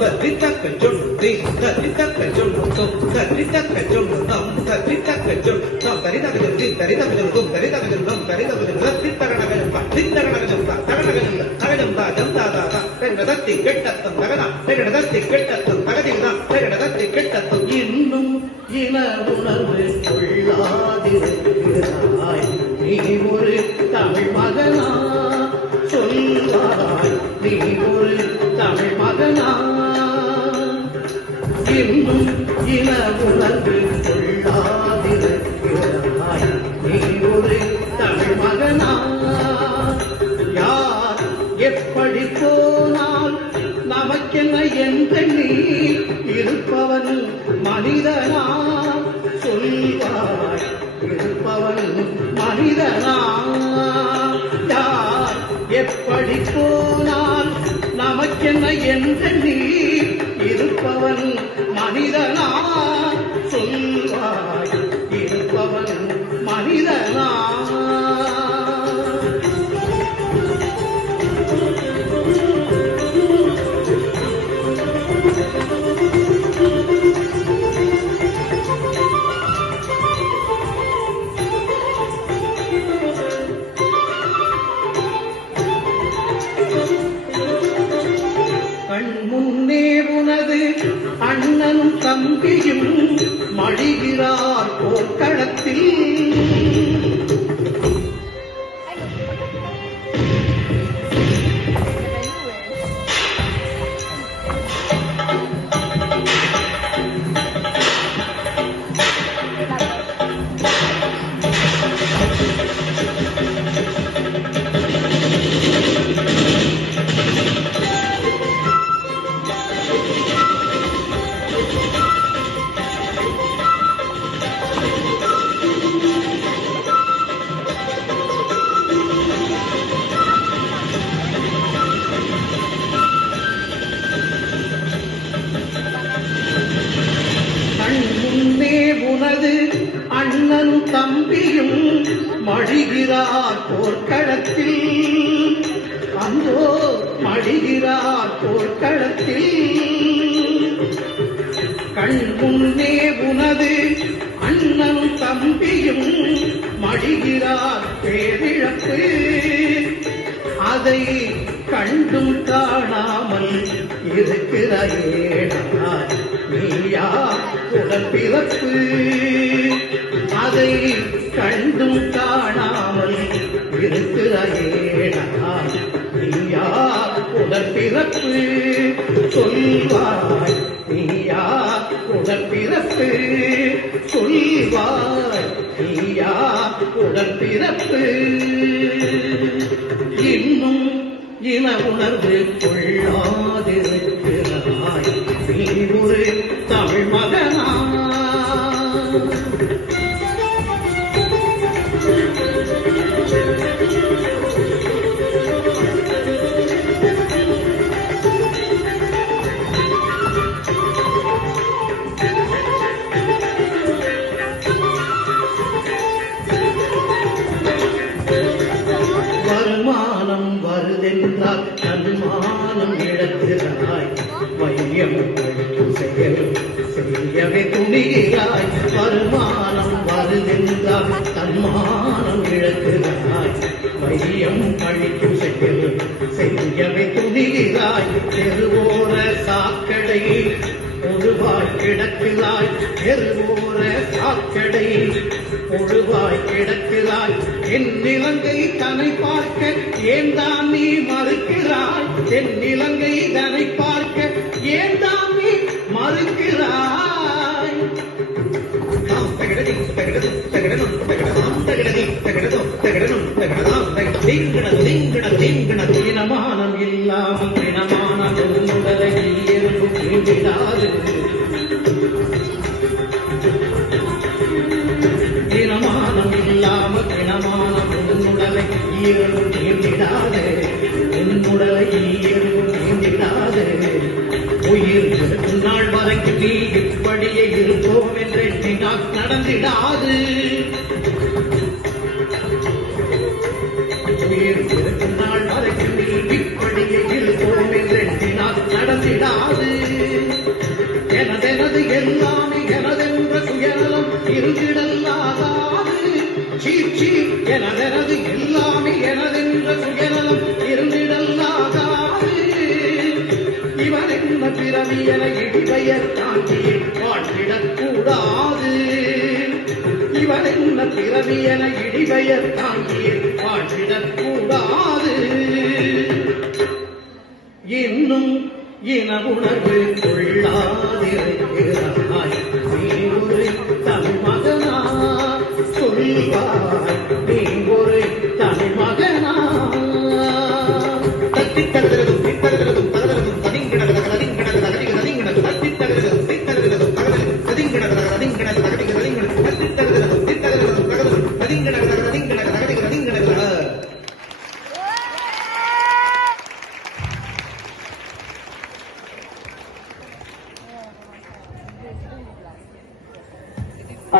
தரித்தக்க ஜொண்டு தரித்தக்க ஜொண்டு தரித்தக்க ஜொண்டு தரித்தக்க ஜொண்டு தரிதக ஜொண்டு தரிதக ஜொண்டு தரிதக ஜொண்டு தரிதக ஜொண்டு தித்தகணகஜம் தித்தகணகஜம் தகணகஜம் தகஜம் ஜம்தாதா தகடதத்தி கெட்டத்தம் தகனா தகடதத்தி கெட்டத்தம் தகதினா தகடதத்தி கெட்டத்தம் இன்னும் இன உணர்வு கொள்ளாதிருக்கிறாய் நீ ஒரு தமிழ் மகனா சொல்வாய் நீ ஒரு தமிழ் மகனா இன்னும் இன உணர்வு கொள்ளாதிருக்கிறாய் நீ ஒரு தமிழ் மகனா யார் எப்படி போனால் நமக்கென்ன என்ற நீ இருப்பவன் மனிதனா சொல்வாய் இருப்பவன் மனிதனா யார் எப்படி போனால் நமக்கென்ன என்ற நீ இருப்பவன் மனிதனா சொல்வாய் இருப்பவன் மனிதனா முன்னே உனது அண்ணனும் தம்பியும் மழிகிறார் போர்க்களத்தில் அண்ணனும் தம்பியும் மழிகிறார் போர்க்களத்தில் அந்தோ மழிகிறார் போர்க்களத்தில் கண் முன்னே உனது அண்ணனும் தம்பியும் மழிகிறார் பேரிழப்பு அதை கண்டும் காணாமல் இருக்கிறேனா நீயா உடன்பிறப்பு அதை கண்டும் காணாமல் இருக்கிறேனா நீயா உடன்பிறப்பு சொல்வாய் நீயா உடன்பிறப்பு சொல்வாய் நீயா உடன்பிறப்பு இன்னும் இன உணர்வு கொள்ளாதிருக்கிறாய் நீ ஒரு தமிழ் மகனா வருமானம் வருதென்றால் தன்மானம் இழக்கிறாய் வையம் செய்யவே துணிகிறாய் வருமானம் வருதென்றால் தன்மானம் இழக்கிறாய் வையம் பழிக்கும் செய்யவே துணிகிறாய் தெருவோர சாக்கடை ஒழுவாய் கிடக்கிறாய் தெருவோர சாக்கடை ஒழுவாய் கிடக்கிறாய் என் இலங்கை தன்னை பார்க்க ஏன் தான் நீ மறுக்கிறாய் என் இலங்கை தன்னை பார்க்க ஏன் தான் நீ மறுக்கிறாய் இனமானம் இல்லாமல் இனமானம் உடலை எறும்பு தீண்டிடாது இனமானம் இல்லாமல் இனமானம் உடலை ஈரவு தீண்டிடாது உன்னுடலை ஈரவு தீண்டிடாது உயிர் இருக்கும் நாள் வரைக்கும் நீ இப்படியே இருப்போம் என்று எண்ணினால் நடந்திடாது உயிர் இருக்கும் நாள் வரைக்கும் நீ இப்படியே இருப்போம் என்று எண்ணினால் நடந்திடாது பிறவி என இடிபெயர் தாங்கியே வாழ்ந்திடக் கூடாது. இவன் என்ன பிறவி என இடிபெயர் தாங்கியே வாழ்ந்திடக் கூடாது. இன்னும் இன உணர்வு கொள்ளாதிருக்கிறாய் நீ